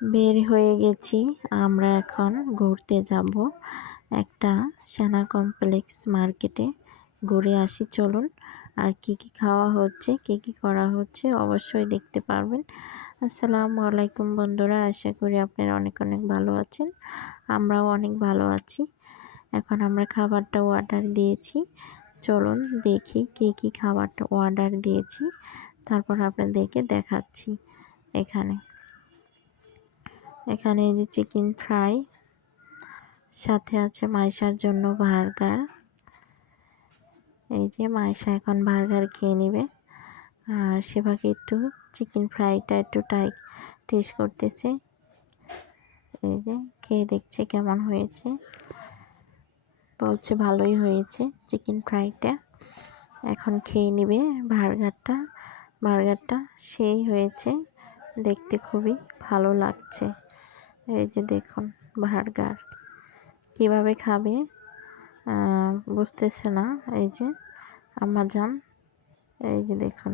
বের হয়ে গেছি। আমরা এখন ঘুরতে যাব একটা সেনা কমপ্লেক্স মার্কেটে। ঘুরে আসি চলুন। আর কি কি খাওয়া হচ্ছে, কি কি করা হচ্ছে অবশ্যই দেখতে পারবেন। আসসালামু আলাইকুম বন্ধুরা, আশা করি আপনারা অনেক অনেক ভালো আছেন। আমরাও অনেক ভালো আছি। এখন আমরা খাবারটা অর্ডার দিয়েছি। চলুন দেখি কি কি খাবারটা অর্ডার দিয়েছি, তারপর আপনাদেরকে দেখাচ্ছি। এখানে এই যে চিকেন ফ্রাই, সাথে আছে মাইশার জন্য বার্গার। এই যে মাইশা এখন বার্গার খেয়ে নেবে, আর সেভাবে একটু চিকেন ফ্রাইটা একটু টেস্ট করতেছে। এই যে খেয়ে দেখছে কেমন হয়েছে, বলছে ভালোই হয়েছে চিকেন ফ্রাইটা। এখন খেয়ে নেবে বার্গারটা সেই হয়েছে, দেখতে খুবই ভালো লাগছে। এই যে দেখুন বার্গার কিভাবে খাবে বুঝতেছে না। এই যে আম্মাজান, এই যে দেখুন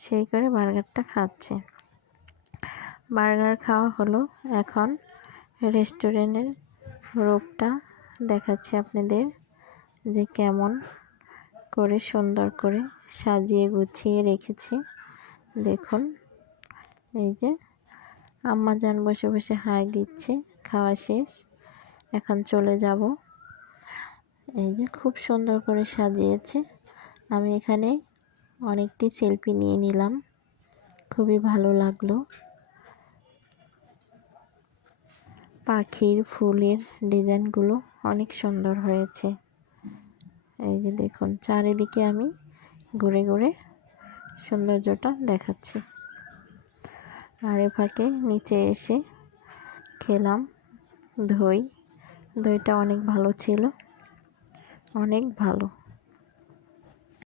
সেই করে বার্গারটা খাচ্ছে। বার্গার খাওয়া হলো। এখন রেস্টুরেন্টের রূপটা দেখাচ্ছি আপনাদের, যে কেমন করে সুন্দর করে সাজিয়ে গুছিয়ে রেখেছে দেখুন। এই যে আম্মাজান বসে বসে হাই দিচ্ছে। খাওয়া শেষ, এখন চলে যাব। এই যে খুব সুন্দর করে সাজিয়েছে। আমি এখানে অনেকটি সেলফি নিয়ে নিলাম, খুবই ভালো লাগলো। পাখির ফুলের ডিজাইনগুলো অনেক সুন্দর হয়েছে। এই যে দেখুন চারিদিকে আমি ঘুরে ঘুরে সৌন্দর্যটা দেখাচ্ছি। আর এ ফাঁকে নিচে এসে খেলাম দইটা অনেক ভালো ছিল, অনেক ভালো।